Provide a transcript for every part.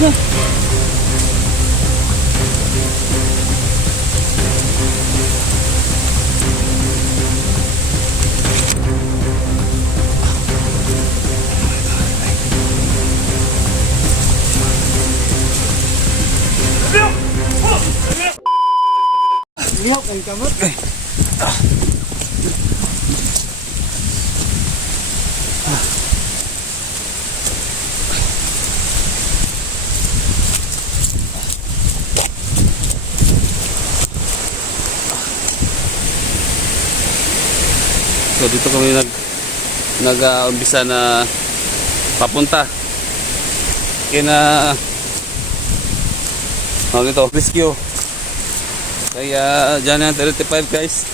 na. Lihat ang kamot. So dito kami nag-umpisa na papunta kina dito rescue kaya dyan yan 35 guys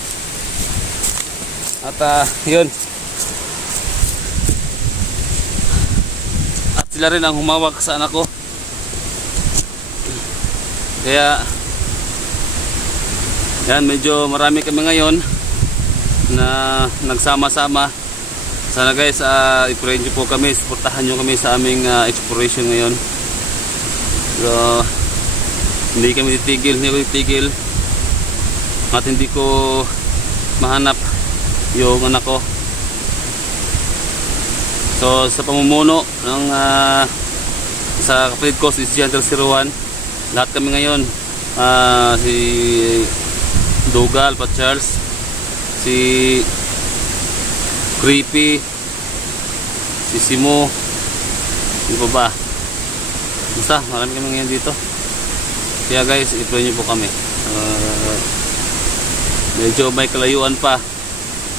at yun at sila rin ang humawak sa anak ko kaya yan medyo marami kami ngayon na nagsama-sama. Sana guys i-pray nyo po kami, suportahan nyo kami sa aming exploration ngayon. So hindi kami titigil at hindi ko mahanap yung anak ko. So sa pamumuno ng sa kapatid ko si Gentle 01, lahat kami ngayon si Dugal, Pat Charles, si Creepy, si Simo, di pa ba? Basta marami kami ngayon dito. Kaya guys, i-pray nyo po kami. Medyo may kalayuan pa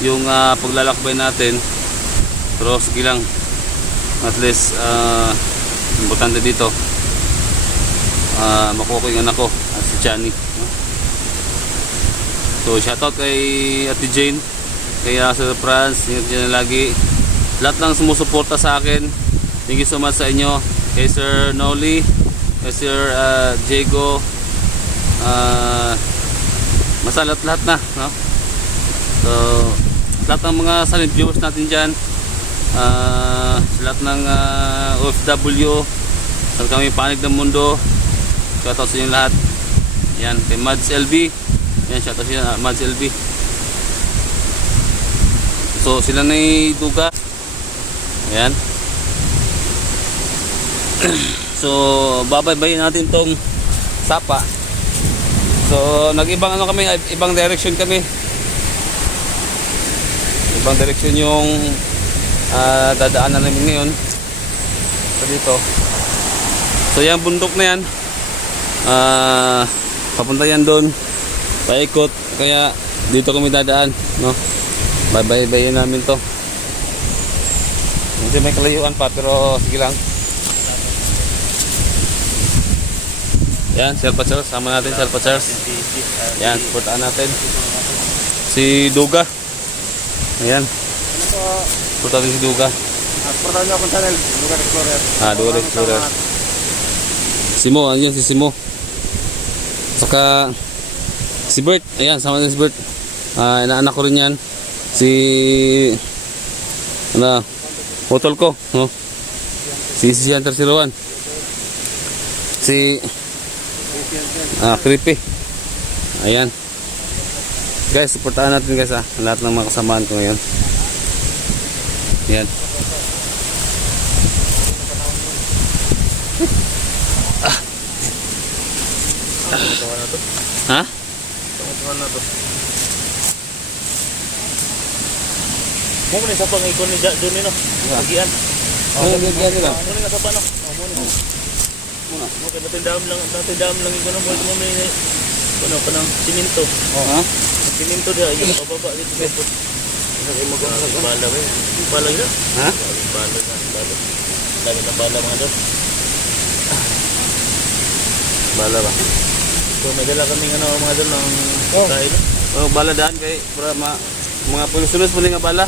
yung paglalakbay natin, pero sige lang, at least importante dito makuha ko yung anak ko at si Johnny. So shoutout kay Ate Jane, kay Sir Franz, ingat dyan lagi. Lahat ng sumusuporta sa akin, thank you so much sa inyo. Kay Sir Noli, kay Sir Diego, basta lahat na, no? So lahat ng mga silent viewers natin dyan, lahat ng OFW, sa kami panig ng mundo, shoutout sa inyo lahat. Yan, kay Mads LB, yan, shoutout siya, Mads LB. So sila na Duga. Ayan. So babaybayin natin tong sapa. So nag-ibang kami, ibang direction kami. Ibang direction yung dadaanan namin ngayon. So dito. So yung bundok na yan, papunta yan doon, paikot, kaya dito kami dadaan, no? Babaybayin namin to. Hindi may kalayuan pa, pero sige lang. Yan, Sir Pachars, sama natin Sir Pachars. Yan, supportaan natin si Duga. Ayan, supportaan natin si Duga. Supportahan nyo akong channel, Duga Explorer. Duga Explorer. Simo, ano yun, si Simo. Saka si Bert, ayan, sama natin si Bert. Inaanak ko rin yan. Si utol ko, no? Si Gentle 01. Si Creepy. Ayan. Guys, supportahan natin guys lahat ng mga kasamaan ko ngayon. Ayan. Ha? Tungan na to. Mo ni sa pangikon ni John ni no. Bagian. Bagian nila. Mo ni nga sa no. Mo kada tindam lang iko na mo ni kuno kanang siminto. Ha? Siminto dia yung bababa dito. Ay bala ba? Bala ina? Ha? Bala. Lagi na bala mga dot. Bala ba? So may dala kaming mga dal ng kain. Bala daan kay para mga poisonous mo nga bala.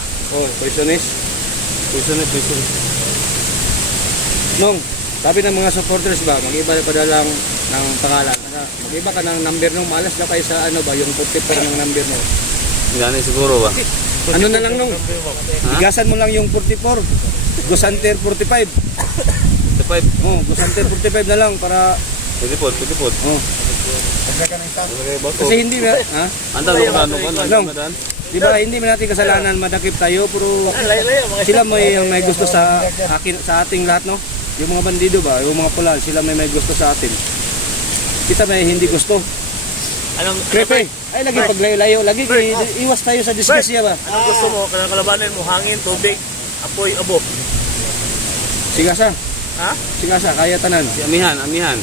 Poisonous. Nung sabi ng mga supporters ba, mag-iba pa dalang ng pangalan. Mag-iba ka ng number nung malas na kayo sa ano ba, yung 44 ng number mo. Yan siguro ba? Ano na lang nung? Bigasan mo lang yung 44. Gusanter 45. 45. Oh, Gusante 45 na lang para Pwede po, pwede po. oh. Kasi Kasi hindi na ha? anda ko ano ko Long. Di ba hindi man natin kasalanan madakip tayo pero sila may gusto sa ating lahat, no? Yung mga bandido ba, yung mga pulan, sila may gusto sa atin. Kita may hindi gusto. Anong Creepy. Ay lagi paglayo-layo, lagi iwas tayo sa disgrasya ba. anong gusto mo? Kalabanin mo hangin, tubig, apoy, abo. Sigasa. Ha? Sigasa kaya tanan. Si amihan, amihan.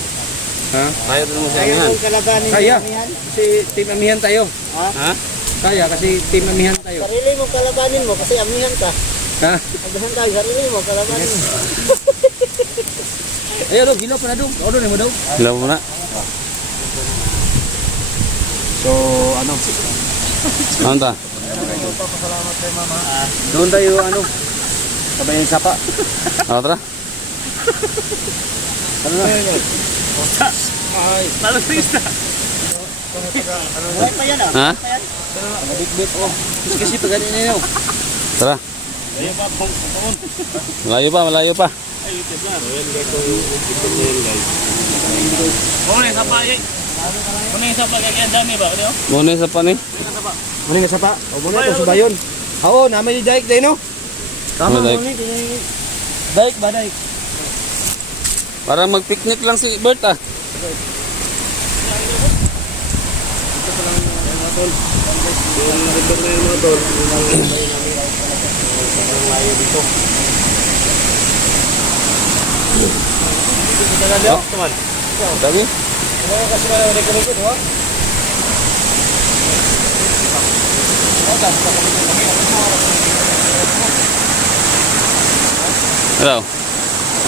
Ha? Kaya din mo si amihan. kalabanin Kaya. Kasi team amihan tayo. Ha? Kaya kasi team amihan tayo. Sarili mo kalabanin mo kasi amihan ka. Ha? Agahan tayo, sarili mo kalabanin mo. Ayo dong, gila pa na dong. Order mo daw. Hello muna. So, ano? Ano ta? Doon tayo ano? Sabay ng sapa. Ano tara? Ano na? Malasista. Wala pa yan ah. Ha? Bit-bit oh. Kasi pag ganyan niyo. Tara. Ayaw pa pong taon. Malayo pa, malayo pa. Ay, YouTube na. Muna yung sapa, ay. Muna yung sapa, kaya dami ba? Kaya? Muna sa pa ni. Ano nga sapa? O muna ito sa bayon. Oo, namin ni Daik din no? Ano, Daik? mo ni. Daik ba Daik? Para mag-picnic lang si Bert ah. Sabi? Kasi wala na kami dito, ha? Hello.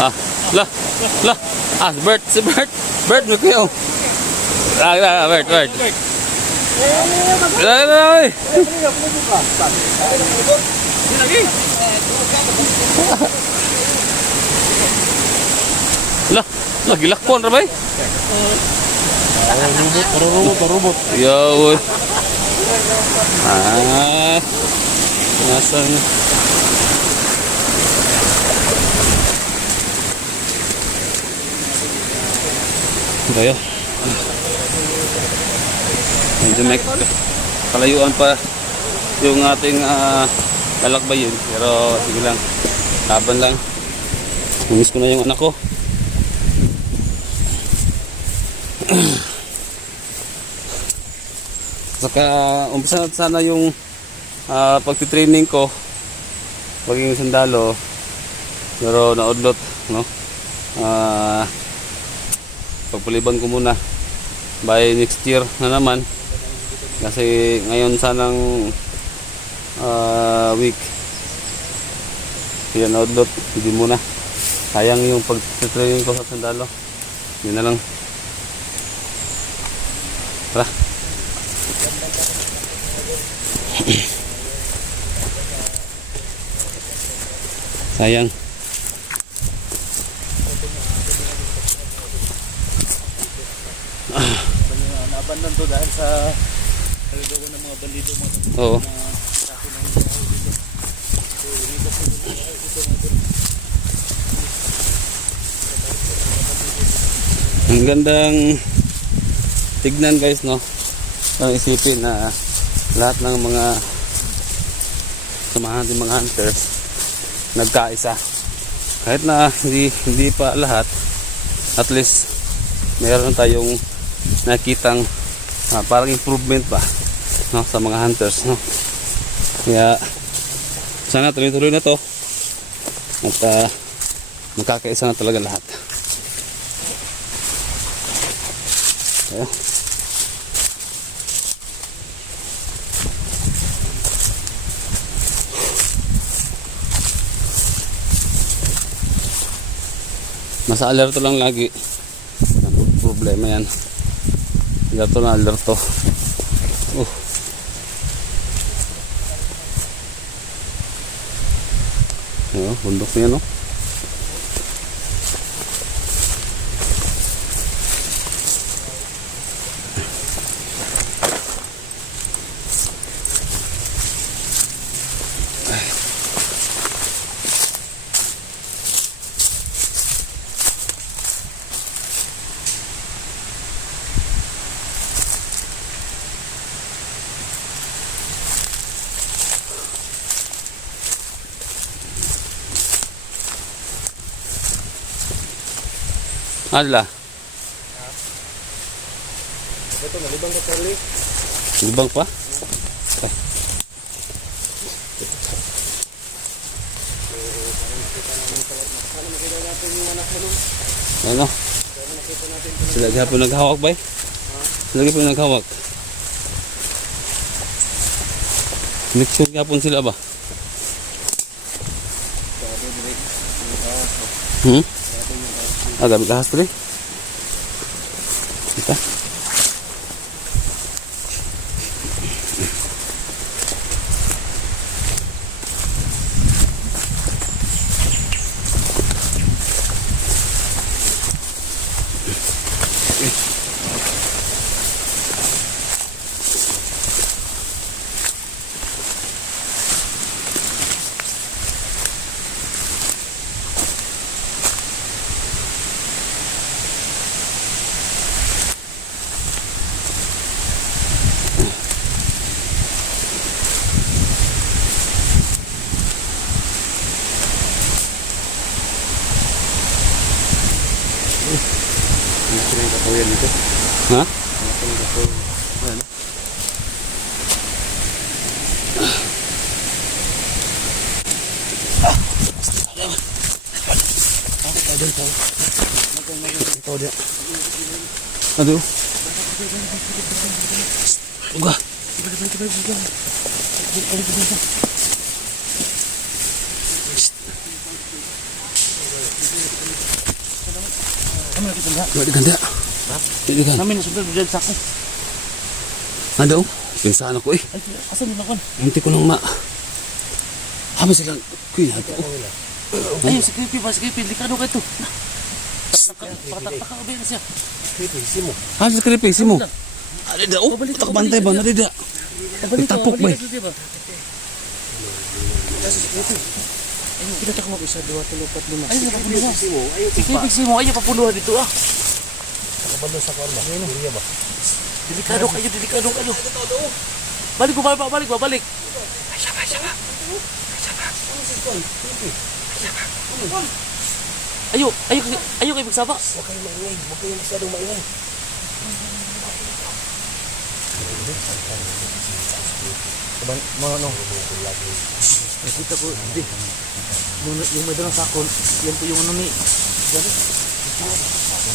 Ah, la. Ah, Bert, si Bert. Bert, may kuyaw. Bert. Ay. Lagi lakon ra bay. Robot. Yo. Ah. Nasaan? Bayo. Medyo may kalayuan pa yung ating lalakbayin. Pero sige lang. Laban lang. Miss ko na yung anak ko. Saka umpisa na sana yung pagtitraining ko maging sundalo. Pero naudlot, no? Pagpuliban ko muna by next year na naman kasi ngayon sanang week kaya naudlot, hindi muna sayang yung pag-training ko sa sundalo. Yun na lang. Tara. Sayang. Naabandon to dahil sa kaligawan ng mga bandido. Oo. Ang gandang tignan guys, no? Ang isipin na lahat ng mga samahan ng mga hunters nagkaisa. Kahit na hindi pa lahat, at least meron tayong nakitang parang improvement pa, no, sa mga hunters, no? Kaya sana tuloy-tuloy na to at magkakaisa na talaga lahat. Kaya nasa alerto lang lagi. Problema yan. Alerto na alerto. Bundok niya, no? Adla. Ito, nalibang ka, Charlie. Lubang pa? Ano? Sila gapon naghawak ba? Sila gapon naghawak. Make sure gapon sila ba? Gamit ahas tuloy. Kita. Ha? Aduh. Uga. Di ganda. Di ganda. Namin sudah dyan sa ako. Ano? Pinsan ako eh. Ay, asan yun ako? Hindi ko lang Hama silang. Kuya, ito. Ayun, si Creepy ba? Si Creepy, likado ka ito. Patak-taka ba yun siya? Creepy, simo. Ah, sa kripisi mo. Adida, oh. Takbantay ba? Nadida. Tapok ba eh? Ayun, pinatak mo isa, 2, 3, 4, 5. Ayun, nakapunuhan. Si Creepy, simo. Ayun, papunuhan dito ah. Nakabalo sa kwan ba? Uriya ba? Delikado kayo, delikado kayo. Balik ko, babalik. Ay, siya ba? Ayo kayo magsaba. Huwag kayong maingay. Huwag kayong masyadong maingay. Mga ano? Nakita ko, hindi. Yung may dalang sakon, yan po yung ano ni...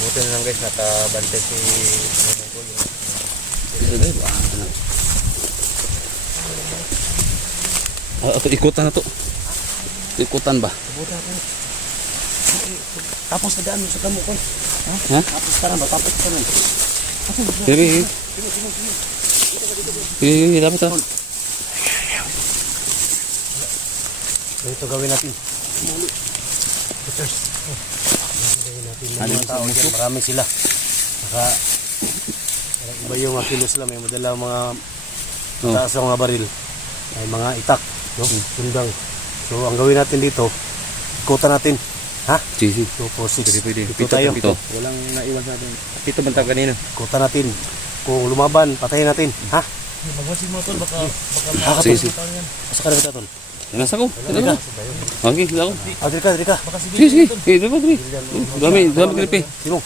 Buti na lang guys, nakabantay si... Ikutan na to. Ikutan ba? Tapos nagaan mo sa kamo ko. Ha? Tapos ka na ba? Tapos ka na. Sige. Sige, dapat ah. Ito gawin natin. Gawin natin. Mga tao dyan, marami sila. Saka, iba yung kilos sila. May madala mga taas ng mga baril. May mga itak. No? Tundang. So, ang gawin natin dito, ikutan natin. Ha? Sige. 2, 4, 6. Pwede. Ito tayo. Ito. Walang naiwan sa atin. Dito bantag kanina. Ikutan natin. Kung lumaban, patayin natin. Ha? Magwasig mo tol, baka Sige. Asa ka na ba tol? Nasa ko. Okay, sila ko. Diri ka. baka Sige. Dapat rin. Dami kripi. Sino?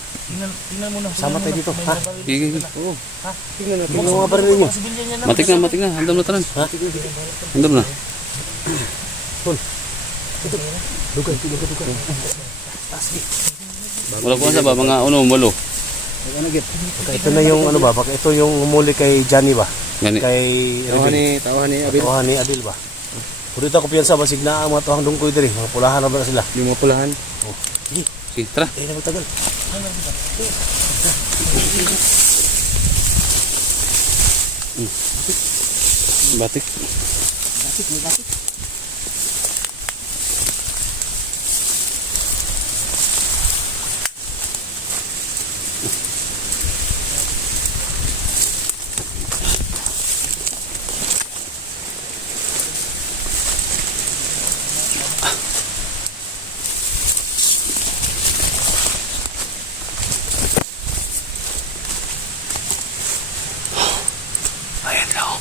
tingnan mo na. Sama tayo dito. Ha? Sige. Oo. Tingnan natin yung mga baril ninyo. Sibilyan niya na. Matik na. Handam na tanan. Ha? Handam na. Dugan. Wala ko sa ba mga walo. Ito na yung ano ba? Baka ito yung umuli kay Johnny ba? Gani. Kay Tawahan ni Abil. Tawhan ni Adil ba? Puro ito kumpiyansa basig na ang mga tawang dungkoy diri. Mga pulahan na ba na sila? Yung mga pulahan. Sige, tara. Eh, na magtagal. Batik. Ayan lang.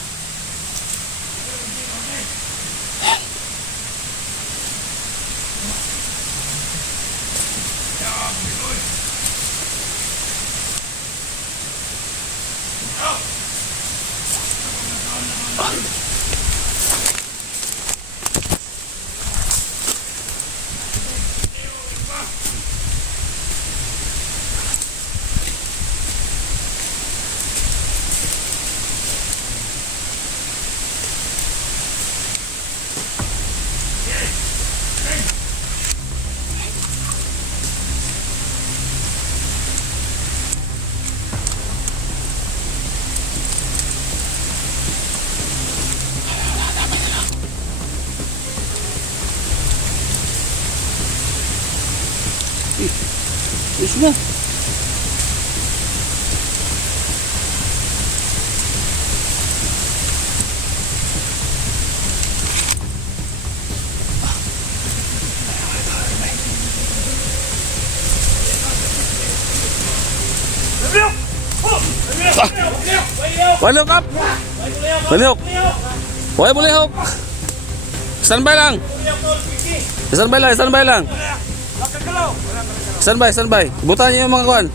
Yes na. Baliok kap. Baliok. Hoy baliok. Standby lang. Standby lang, standby lang. Standby. Butan niyo yung mga kuan.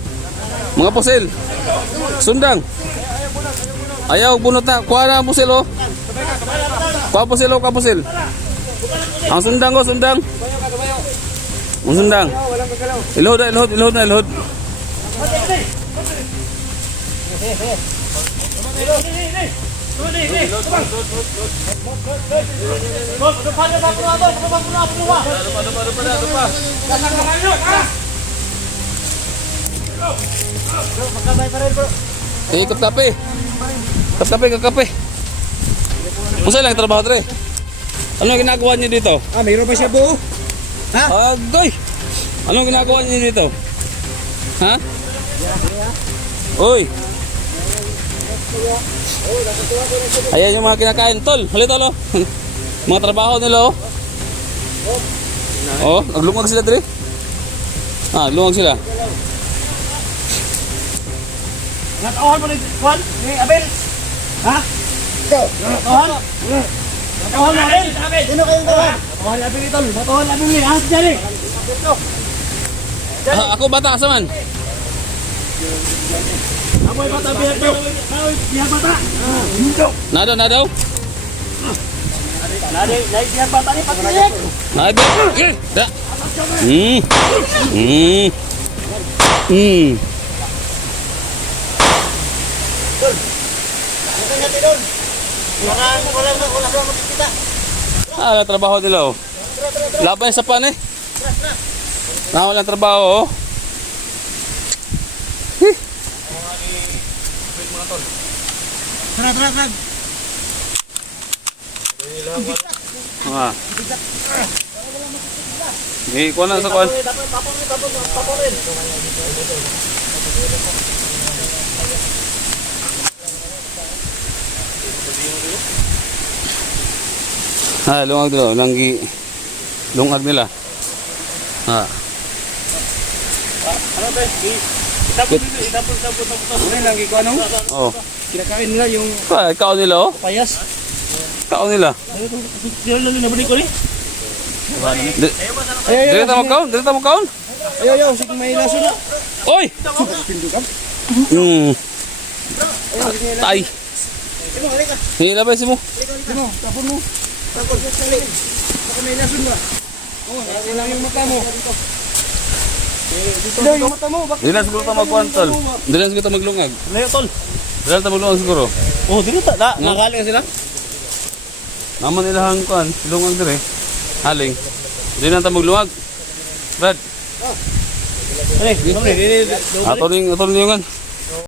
Mga pusil. Sundang. Ayaw bunot na. Kuha na ang pusil oh. Kuha pusil oh, kuha pusil. Ang sundang oh, sundang. Ang sundang. Ilhod na. Eh, kape. Kung saan lang trabaho tre? Ano ginagawa niyo dito? Mayroon pa siya buo. Agoy! Anong ginagawa niyo dito? Ha? Uy! Ayan yung mga kinakain. Tol, hali tol oh. Mga trabaho nila oh. Oh, naglungag sila dre. Naglungag sila. Natawahan mo ni Juan? Ni Abel? Ha? Natawahan? Natawahan mo Abel? Sino kayong tawahan? Natawahan ni Abel ito. Natawahan ni Abel ni. Ahas dyan eh. Ako bata saman. Amoy bata, bihag bata. Nadaw. Naik bihag bata ni Patrick. Nadaw. Da. Wala trabaho nila oh. Laban sa pan eh. Walang trabaho oh. Tara. Kuha na sa kuhan. Lungag nila. Lungag nila. Ano lagi ko ano? Oh. Kinakain nila yung Kao nila oh. Payas. Kao nila. Diyan lang nabalik ko ni. Direta mo kaon. Ayaw, sige may laso na. Oy! Tay. Hilabay si mo. Sino? Tapon mo. Tapon sa leg. Baka may laso na. Kasi lang yung mata mo. Dito yung mata mo. Dili na siguro ta magkuhan tol. Dili na siguro ta maglungag. Layo tol. Dili na ta maglungag siguro. Oh, dito ta. Nakaling sila. Naman nila hang kuhan. Lungag dire. Haling. Dili na ta maglungag. Brad. Ano? Ato ning yung